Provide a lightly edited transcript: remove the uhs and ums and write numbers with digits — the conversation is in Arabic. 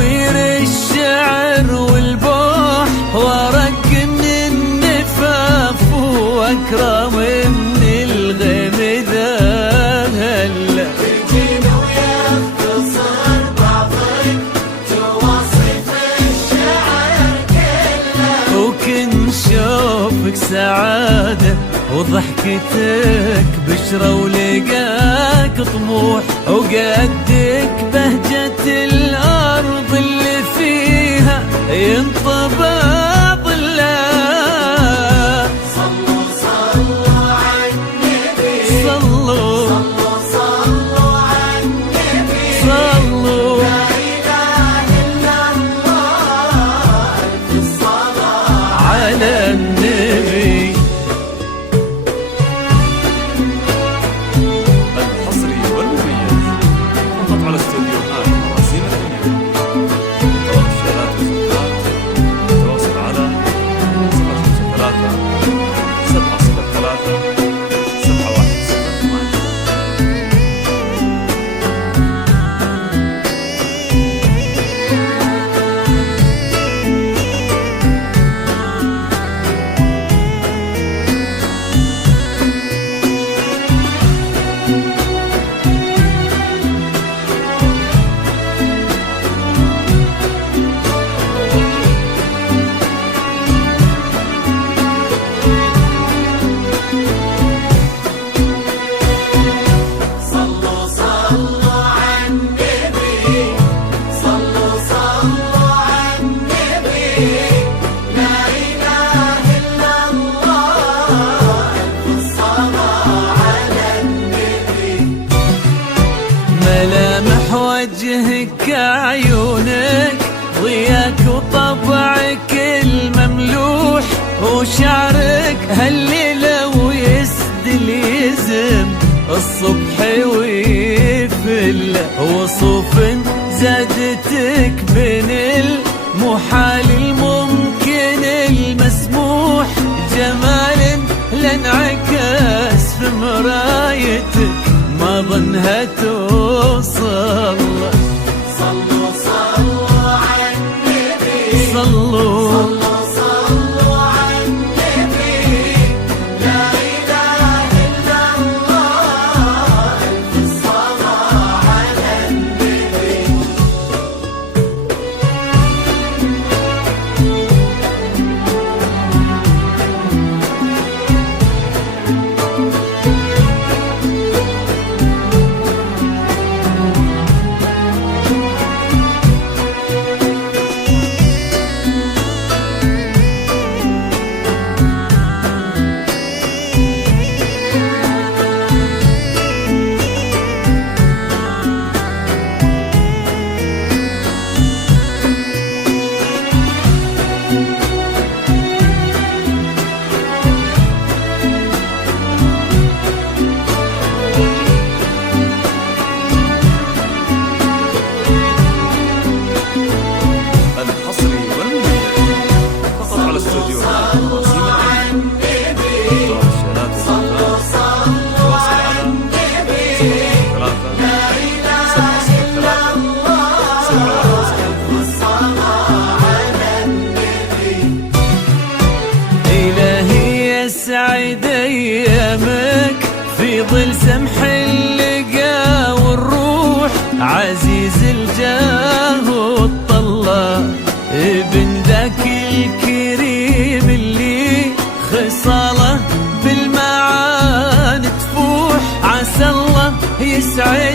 نوير الشعر والبوح وارق من النفاف واكرم من الغيم ذا هلا يجين ويختصر بعض تواصف الشعر كله وكن شوفك سعادة وضحكتك بشرة ولقاك طموح وقدك بهجة الأرض اللي فيها ينطبع ظلها. صلوا صلوا على النبي صلوا صلوا على النبي صلوا لا إله إلا الله ألف الصلاة على النبي. الحصري والمميز فقط على استوديوهات مراسيم الدنيا. طلب الشيرات والسكرات تواصل على 053 703 7108. صلوا صلوا على النبي صلوا صلوا على النبي لا إله إلا الله ألف الصلاة على النبي. ملامح وجهك عيونك ضياك وطبعك المملوح وشعرك هالليلة ويسدل يزم الصبح ويفل وصوف زادتك بين المحال الممكن المسموح جمال لانعكس في مرايتك ما ظنها توصل. صلوا صلوا على النبي صلوا صلوا على النبي لا إله إلا الله ألف الصلاة على النبي. الحصري والمميز فقط على استوديوهات مراسيم الدنيا. طلب الشيرات والسكرات تواصل على 053 إلهي يسعد أيامك في ظل سمح اللقا والروح عزيز الجاه والطلة ابن ذاك الكريم اللي خصاله بالمعاني تفوح عسى الله يسعد